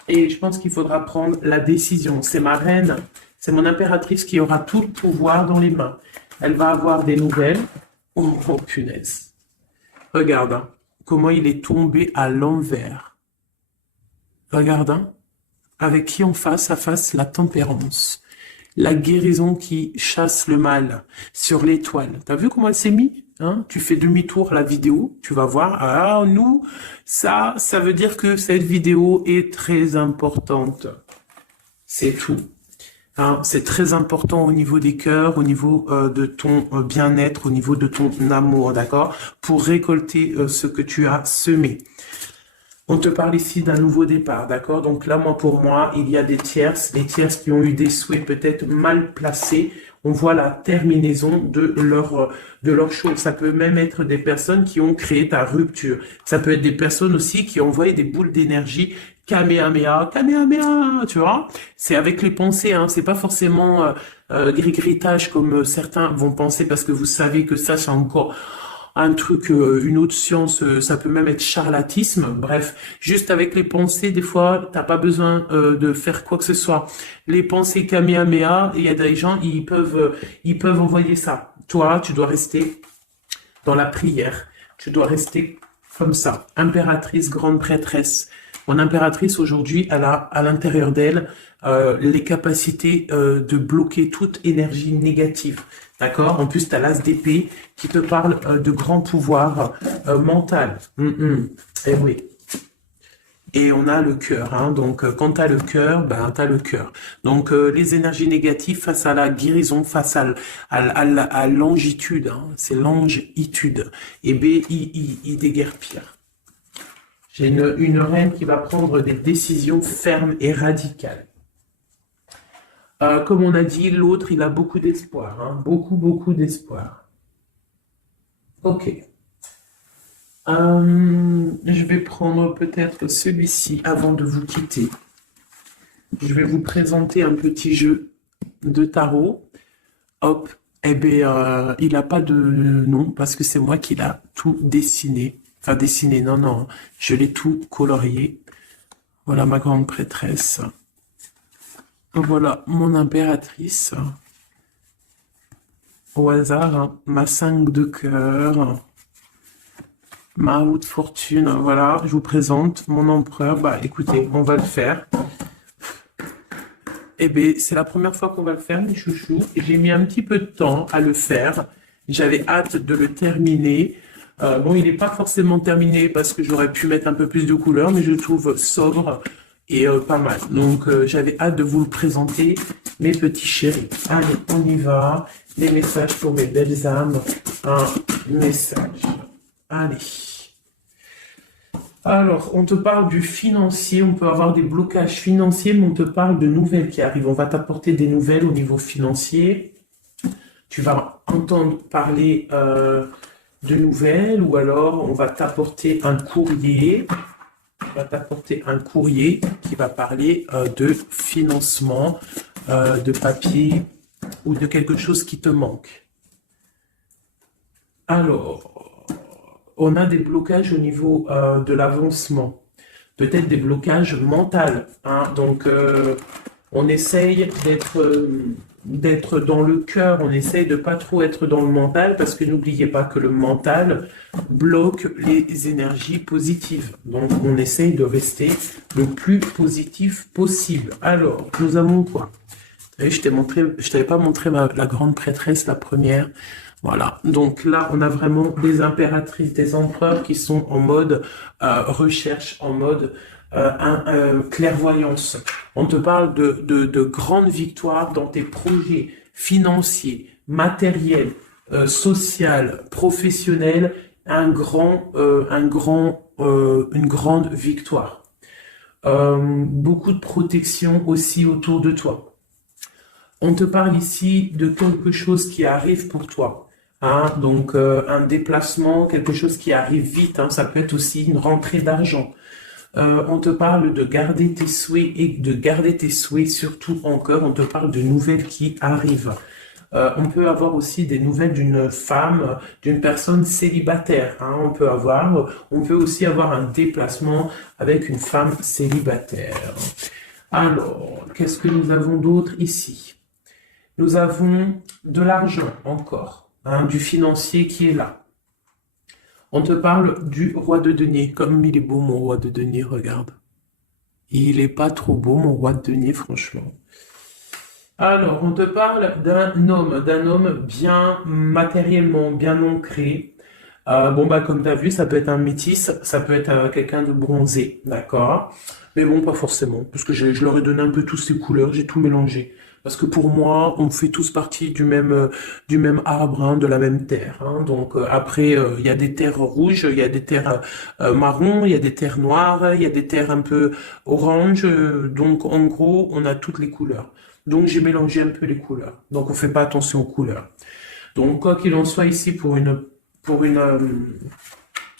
Et je pense qu'il faudra prendre la décision. C'est ma reine, c'est mon impératrice qui aura tout le pouvoir dans les mains. Elle va avoir des nouvelles. Oh, oh punaise. Regarde, hein, comment il est tombé à l'envers. Regarde, hein, avec qui on face à face la tempérance. La guérison qui chasse le mal sur l'étoile. T'as vu comment elle s'est mise? Hein? Tu fais demi-tour la vidéo, tu vas voir. Ah, nous, ça veut dire que cette vidéo est très importante. C'est tout. Hein? C'est très important au niveau des cœurs, au niveau de ton bien-être, au niveau de ton amour, d'accord? Pour récolter ce que tu as semé. On te parle ici d'un nouveau départ, d'accord? Donc là, pour moi, il y a des tierces qui ont eu des souhaits peut-être mal placés. On voit la terminaison de leur chose. Ça peut même être des personnes qui ont créé ta rupture. Ça peut être des personnes aussi qui ont envoyé des boules d'énergie, Kamehameha, Kamehameha, tu vois? C'est avec les pensées, hein. C'est pas forcément gris-gritage comme certains vont penser parce que vous savez que ça, c'est encore un truc, une autre science, ça peut même être charlatisme. Bref, juste avec les pensées, des fois, t'as pas besoin de faire quoi que ce soit. Les pensées Kamehameha, il y a des gens, ils peuvent envoyer ça. Toi, tu dois rester dans la prière. Tu dois rester comme ça. Impératrice, grande prêtresse. Mon impératrice, aujourd'hui, elle a à l'intérieur d'elle les capacités de bloquer toute énergie négative. D'accord? En plus, tu as l'as d'épée qui te parle de grand pouvoir mental. Eh oui. Et on a le cœur. Hein? Donc, quand tu as le cœur, ben, tu as le cœur. Donc, les énergies négatives face à la guérison, face à l'angitude. Hein? C'est l'angitude. Et B, il déguerpire. J'ai une reine qui va prendre des décisions fermes et radicales. Comme on a dit, l'autre, il a beaucoup d'espoir. Hein, beaucoup, beaucoup d'espoir. Ok. Je vais prendre peut-être celui-ci avant de vous quitter. Je vais vous présenter un petit jeu de tarot. Hop. Eh bien, il n'a pas de nom parce que c'est moi qui l'ai tout dessiné. Enfin, dessiné, non, non. Je l'ai tout colorié. Voilà ma grande prêtresse. Voilà mon impératrice. Au hasard, hein, ma 5 de cœur. Ma haute fortune. Voilà, je vous présente mon empereur. Bah écoutez, on va le faire. Eh bien, c'est la première fois qu'on va le faire, mes chouchous. J'ai mis un petit peu de temps à le faire. J'avais hâte de le terminer. Bon, il n'est pas forcément terminé parce que j'aurais pu mettre un peu plus de couleurs, mais je le trouve sobre et pas mal. Donc, j'avais hâte de vous le présenter, mes petits chéris. Allez, on y va. Les messages pour mes belles âmes. Un message. Allez. Alors, on te parle du financier, on peut avoir des blocages financiers, mais on te parle de nouvelles qui arrivent. On va t'apporter des nouvelles au niveau financier. Tu vas entendre parler de nouvelles ou alors on va t'apporter un courrier. va t'apporter un courrier qui va parler de financement, de papier ou de quelque chose qui te manque. Alors, on a des blocages au niveau de l'avancement, peut-être des blocages mentaux, hein. Donc, on essaye d'être dans le cœur, on essaye de pas trop être dans le mental, parce que n'oubliez pas que le mental bloque les énergies positives. Donc, on essaye de rester le plus positif possible. Alors, nous avons quoi? Vous savez, je t'avais pas montré la grande prêtresse, la première. Voilà. Donc là, on a vraiment des impératrices, des empereurs qui sont en mode recherche, en mode clairvoyance. On te parle de grandes victoires dans tes projets financiers, matériels, social, professionnels, une grande victoire. Beaucoup de protection aussi autour de toi. On te parle ici de quelque chose qui arrive pour toi. Hein, donc un déplacement, quelque chose qui arrive vite. Hein, ça peut être aussi une rentrée d'argent. On te parle de garder tes souhaits et de garder tes souhaits surtout encore. On te parle de nouvelles qui arrivent. On peut avoir aussi des nouvelles d'une femme, d'une personne célibataire. Hein, on peut aussi avoir un déplacement avec une femme célibataire. Alors, qu'est-ce que nous avons d'autre ici? Nous avons de l'argent encore, hein, du financier qui est là. On te parle du roi de denier. Comme il est beau, mon roi de denier, regarde. Il est pas trop beau, mon roi de denier, franchement. Alors, on te parle d'un homme bien matériellement, bien ancré. Bon, bah, comme tu as vu, ça peut être un métis, ça peut être quelqu'un de bronzé, d'accord? Mais bon, pas forcément, parce que je leur ai donné un peu toutes ces couleurs, j'ai tout mélangé. Parce que pour moi, on fait tous partie du même arbre, hein, de la même terre. Hein. Donc après, il y a des terres rouges, il y a des terres marron, il y a des terres noires, il y a des terres un peu orange. Donc en gros, on a toutes les couleurs. Donc j'ai mélangé un peu les couleurs. Donc on fait pas attention aux couleurs. Donc quoi qu'il en soit ici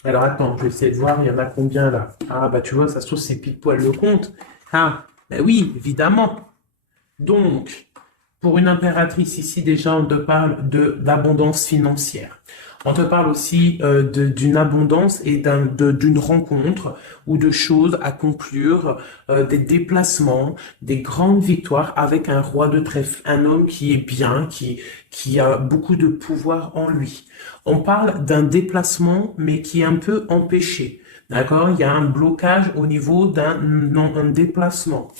alors attends, je vais essayer de voir, il y en a combien là? Ah bah tu vois, ça se trouve c'est pile poil le compte. Ah, ben oui, évidemment. Donc, pour une impératrice ici, déjà, on te parle d'abondance financière. On te parle aussi d'une abondance et d'une rencontre ou de choses à conclure, des déplacements, des grandes victoires avec un roi de trèfle, un homme qui est bien, qui a beaucoup de pouvoir en lui. On parle d'un déplacement, mais qui est un peu empêché. D'accord? Il y a un blocage au niveau d'un déplacement.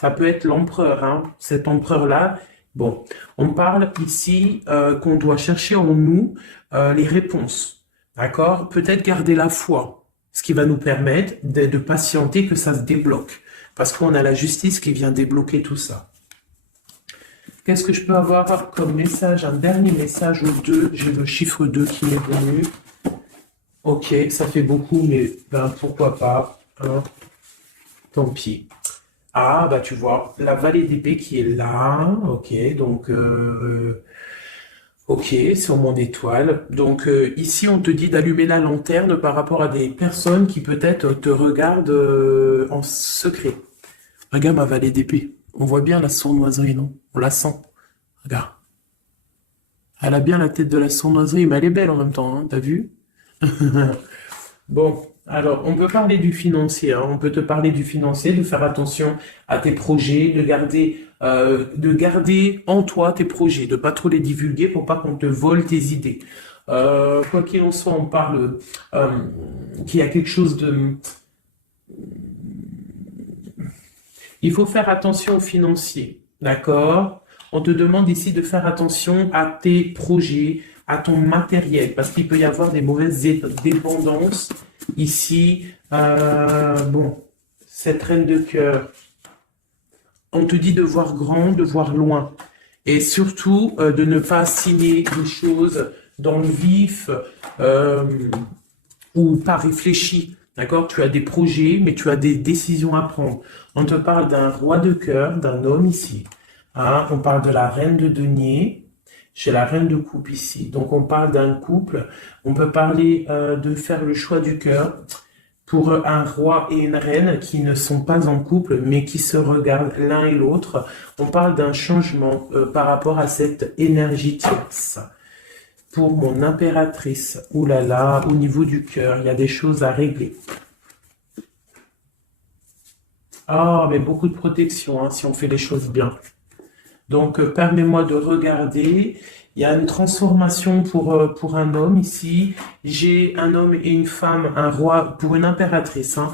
Ça peut être l'empereur, hein, cet empereur-là. Bon, on parle ici qu'on doit chercher en nous les réponses, d'accord? Peut-être garder la foi, ce qui va nous permettre de patienter que ça se débloque, parce qu'on a la justice qui vient débloquer tout ça. Qu'est-ce que je peux avoir comme message? Un dernier message ou deux. J'ai le chiffre 2 qui m'est venu. Ok, ça fait beaucoup, mais ben, pourquoi pas, hein? Tant pis. Ah, bah tu vois, la vallée d'épée qui est là, ok, donc, ok, sur mon étoile. Donc ici, on te dit d'allumer la lanterne par rapport à des personnes qui peut-être te regardent en secret. Regarde ma vallée d'épée, on voit bien la sournoiserie, non? On la sent, regarde. Elle a bien la tête de la sournoiserie, mais elle est belle en même temps, hein, t'as vu? Bon, alors, on peut parler du financier, hein. On peut te parler du financier, de faire attention à tes projets, de garder en toi tes projets, de pas trop les divulguer pour pas qu'on te vole tes idées. Quoi qu'il en soit, on parle qu'il y a quelque chose de... Il faut faire attention aux financiers, d'accord? On te demande ici de faire attention à tes projets, à ton matériel, parce qu'il peut y avoir des mauvaises dépendances. Ici, bon, cette reine de cœur, on te dit de voir grand, de voir loin, et surtout de ne pas signer des choses dans le vif ou pas réfléchi. D'accord? Tu as des projets, mais tu as des décisions à prendre. On te parle d'un roi de cœur, d'un homme ici. Hein? On parle de la reine de denier. J'ai la reine de coupe ici. Donc, on parle d'un couple. On peut parler de faire le choix du cœur. pour un roi et une reine qui ne sont pas en couple, mais qui se regardent l'un et l'autre. On parle d'un changement par rapport à cette énergie tierce. Pour mon impératrice, oulala, au niveau du cœur, il y a des choses à régler. Ah, mais beaucoup de protection, hein, si on fait les choses bien. Donc, permets-moi de regarder. Il y a une transformation pour un homme ici. J'ai un homme et une femme, un roi pour une impératrice, hein,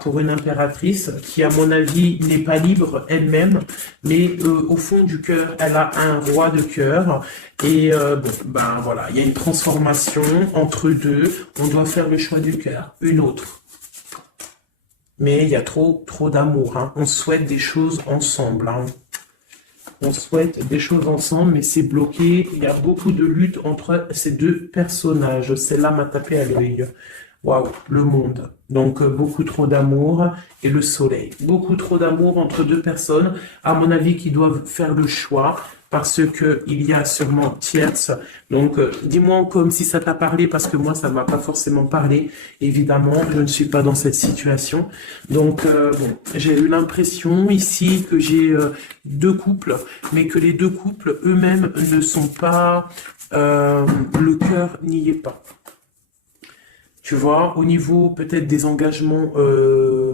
pour une impératrice qui, à mon avis, n'est pas libre elle-même, mais au fond du cœur, elle a un roi de cœur. Et bon, ben voilà, il y a une transformation entre deux. On doit faire le choix du cœur, une autre. Mais il y a trop d'amour, hein. On souhaite des choses ensemble, hein. On souhaite des choses ensemble, mais c'est bloqué. Il y a beaucoup de lutte entre ces deux personnages. Celle-là m'a tapé à l'œil. Waouh, le monde. Donc, beaucoup trop d'amour et le soleil. Beaucoup trop d'amour entre deux personnes, à mon avis, qui doivent faire le choix parce que il y a sûrement tierce. Donc, dis-moi comme si ça t'a parlé, parce que moi, ça ne m'a pas forcément parlé. Évidemment, je ne suis pas dans cette situation. Donc, bon, j'ai eu l'impression ici que j'ai deux couples, mais que les deux couples eux-mêmes ne sont pas... le cœur n'y est pas. Tu vois, au niveau peut-être des engagements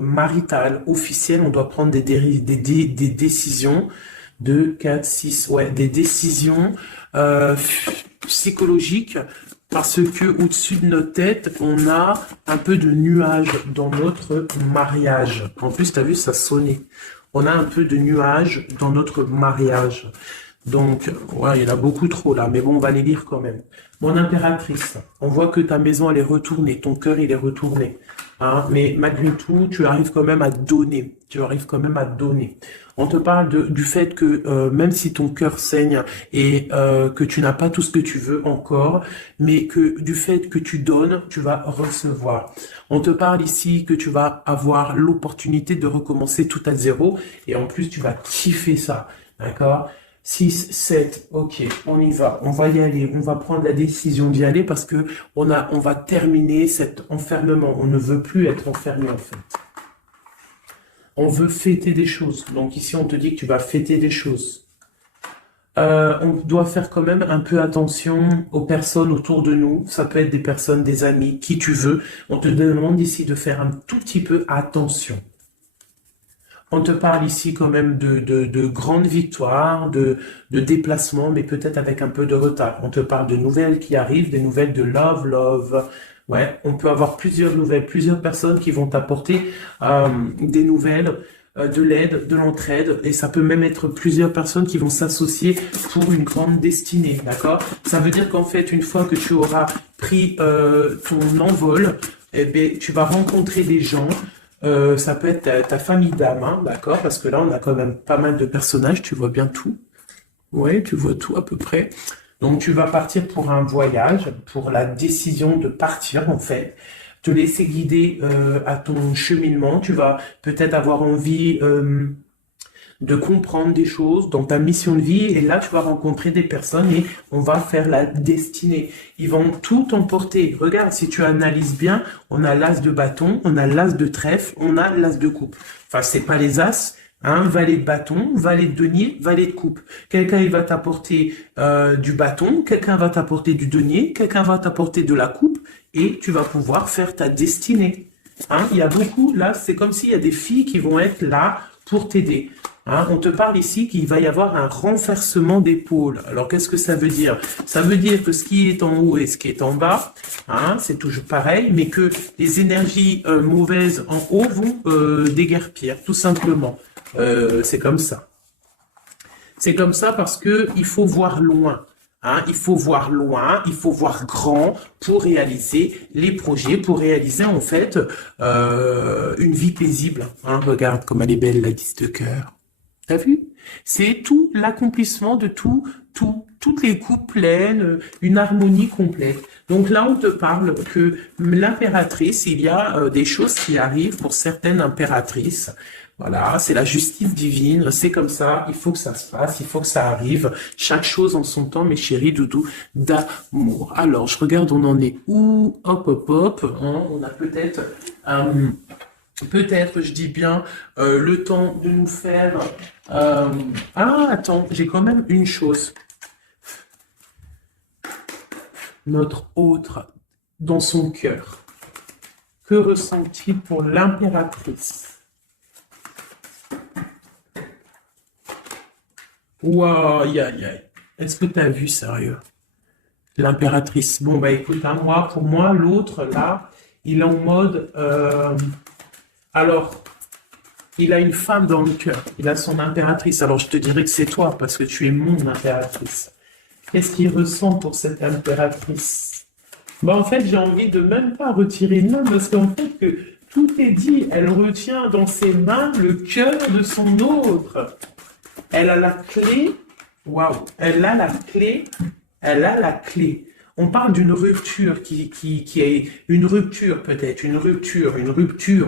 maritales, officiels, on doit prendre des décisions. 2, 4, 6, ouais, des décisions psychologiques, parce que au-dessus de notre tête, on a un peu de nuages dans notre mariage. En plus, tu as vu, ça sonnait. On a un peu de nuages dans notre mariage. Donc, ouais, il y en a beaucoup trop là, mais bon, on va les lire quand même. Mon impératrice, on voit que ta maison, elle est retournée, ton cœur, il est retourné. Hein, mais malgré tout, tu arrives quand même à donner. Tu arrives quand même à donner. On te parle du fait que même si ton cœur saigne et que tu n'as pas tout ce que tu veux encore, mais que du fait que tu donnes, tu vas recevoir. On te parle ici que tu vas avoir l'opportunité de recommencer tout à zéro et en plus, tu vas kiffer ça. D'accord ? 6, 7, ok, on y va, on va y aller, on va prendre la décision d'y aller parce que on va terminer cet enfermement. On ne veut plus être enfermé en fait. On veut fêter des choses. Donc ici, on te dit que tu vas fêter des choses. On doit faire quand même un peu attention aux personnes autour de nous. Ça peut être des personnes, des amis, qui tu veux. On te demande ici de faire un tout petit peu attention. On te parle ici quand même de grandes victoires, de déplacements, mais peut-être avec un peu de retard. On te parle de nouvelles qui arrivent, des nouvelles de love. Ouais, on peut avoir plusieurs nouvelles, plusieurs personnes qui vont t'apporter des nouvelles, de l'aide, de l'entraide, et ça peut même être plusieurs personnes qui vont s'associer pour une grande destinée, d'accord? Ça veut dire qu'en fait, une fois que tu auras pris ton envol, eh bien, tu vas rencontrer des gens. Ça peut être ta famille d'âme, hein, d'accord? Parce que là, on a quand même pas mal de personnages, tu vois bien tout. Ouais, tu vois tout à peu près. Donc, tu vas partir pour un voyage, pour la décision de partir, en fait. Te laisser guider à ton cheminement. Tu vas peut-être avoir envie de comprendre des choses dans ta mission de vie. Et là, tu vas rencontrer des personnes et on va faire la destinée. Ils vont tout emporter. Regarde, si tu analyses bien, on a l'as de bâton, on a l'as de trèfle, on a l'as de coupe. Enfin, c'est pas les as. Hein, valet de bâton, valet de denier, valet de coupe. Quelqu'un il va t'apporter du bâton, quelqu'un va t'apporter du denier, quelqu'un va t'apporter de la coupe et tu vas pouvoir faire ta destinée. Hein, il y a beaucoup, là, c'est comme s'il y a des filles qui vont être là pour t'aider. Hein, on te parle ici qu'il va y avoir un renversement d'épaule. Alors, qu'est-ce que ça veut dire? Ça veut dire que ce qui est en haut et ce qui est en bas, hein, c'est toujours pareil, mais que les énergies mauvaises en haut vont déguerpir, tout simplement. C'est comme ça. C'est comme ça parce que il faut voir loin. Hein, il faut voir loin, il faut voir grand pour réaliser les projets, pour réaliser en fait une vie paisible. Hein, regarde comme elle est belle la 10 de cœur. T'as vu? C'est tout l'accomplissement de toutes les coupes pleines, une harmonie complète. Donc là, on te parle que l'impératrice, il y a des choses qui arrivent pour certaines impératrices. Voilà, c'est la justice divine, c'est comme ça, il faut que ça se passe, il faut que ça arrive. Chaque chose en son temps, mes chéris doudous, d'amour. Alors, je regarde, on en est où? Hop, hein, on a peut-être Euh, Peut-être, je dis bien, le temps de nous faire... Ah, attends, j'ai quand même une chose. Notre autre, dans son cœur. Que ressent-il pour l'impératrice? Waouh, aïe, aïe, aïe. Est-ce que tu as vu, sérieux? L'impératrice. Bon, bah écoute, hein, pour moi, l'autre, là, il est en mode... alors, il a une femme dans le cœur. Il a son impératrice. Alors, je te dirais que c'est toi, parce que tu es mon impératrice. Qu'est-ce qu'il ressent pour cette impératrice? Bah, en fait, j'ai envie de même pas retirer une main, parce qu'en fait, que tout est dit. Elle retient dans ses mains le cœur de son autre. Elle a la clé. Waouh! Elle a la clé. Elle a la clé. On parle d'une rupture qui est une rupture peut-être, une rupture,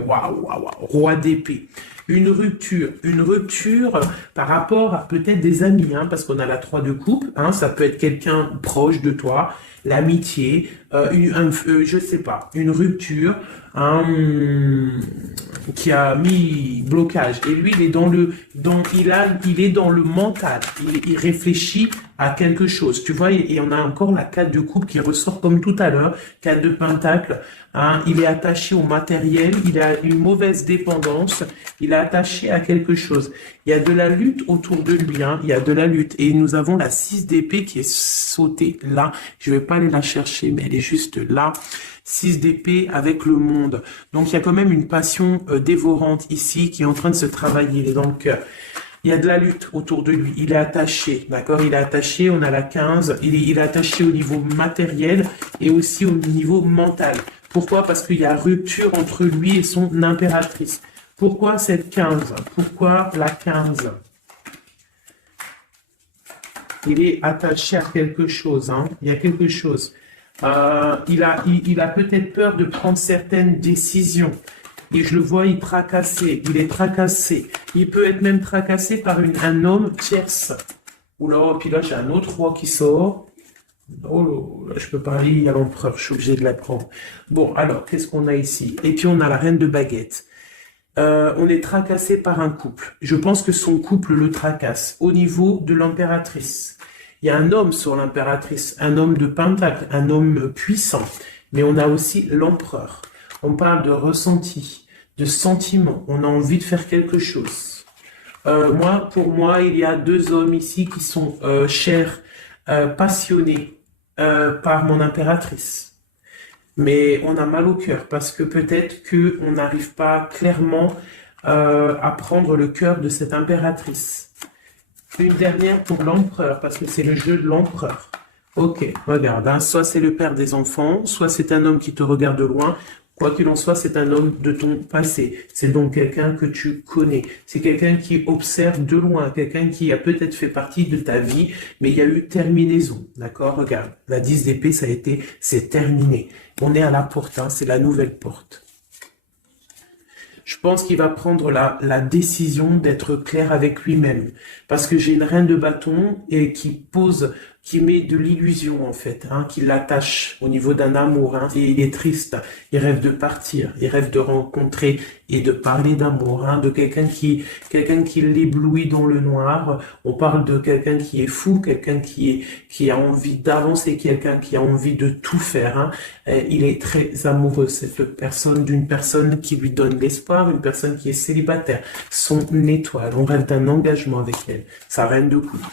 waouh, waouh, waouh, roi d'épée. Une rupture par rapport à peut-être des amis, hein, parce qu'on a la 3 de coupe, hein, ça peut être quelqu'un proche de toi, l'amitié, je sais pas, une rupture, hein, qui a mis blocage. Et lui, il est il est dans le mental. Il réfléchit à quelque chose. Tu vois, et on a encore la 4 de coupe qui ressort comme tout à l'heure, 4 de pentacle. Hein, il est attaché au matériel, il a une mauvaise dépendance, il est attaché à quelque chose. Il y a de la lutte autour de lui, hein, il y a de la lutte. Et nous avons la 6 d'épée qui est sautée là. Je vais pas aller la chercher, mais elle est juste là. 6 d'épée avec le monde. Donc il y a quand même une passion dévorante ici qui est en train de se travailler dans le cœur. Il y a de la lutte autour de lui. Il est attaché, d'accord? Il est attaché, on a la 15. Il est attaché au niveau matériel et aussi au niveau mental. Pourquoi? Parce qu'il y a rupture entre lui et son impératrice. Pourquoi cette 15? Pourquoi la 15? Il est attaché à quelque chose, hein? Il y a quelque chose. Il a peut-être peur de prendre certaines décisions. Et je le vois, il est tracassé. Il peut être même tracassé par un homme tierce. Oula, puis là, j'ai un autre roi qui sort. Oh là, je peux pas aller, il y a l'empereur, je suis obligé de la prendre. Bon, alors, qu'est-ce qu'on a ici? Et puis, on a la reine de baguette. On est tracassé par un couple. Je pense que son couple le tracasse au niveau de l'impératrice. Il y a un homme sur l'impératrice, un homme de pentacle, un homme puissant. Mais on a aussi l'empereur. On parle de ressenti, de sentiment. On a envie de faire quelque chose. Pour moi, il y a 2 hommes ici qui sont chers, passionnés par mon impératrice. Mais on a mal au cœur parce que peut-être qu'on n'arrive pas clairement à prendre le cœur de cette impératrice. Une dernière pour l'empereur, parce que c'est le jeu de l'empereur. Ok, regarde, hein, soit c'est le père des enfants, soit c'est un homme qui te regarde de loin. Quoi qu'il en soit, c'est un homme de ton passé. C'est donc quelqu'un que tu connais. C'est quelqu'un qui observe de loin, quelqu'un qui a peut-être fait partie de ta vie, mais il y a eu terminaison. D'accord? Regarde, la 10 d'épée, c'est terminé. On est à la porte, hein, c'est la nouvelle porte. Je pense qu'il va prendre la décision d'être clair avec lui-même. Parce que j'ai une reine de bâton et qui met de l'illusion en fait, hein, qui l'attache au niveau d'un amour. Hein, et il est triste, il rêve de partir, il rêve de rencontrer et de parler d'amour, hein, de quelqu'un qui l'éblouit dans le noir. On parle de quelqu'un qui est fou, quelqu'un qui a envie d'avancer, quelqu'un qui a envie de tout faire. Hein. Il est très amoureux, d'une personne qui lui donne l'espoir, une personne qui est célibataire, son étoile. On rêve d'un engagement avec elle, sa reine de coupe.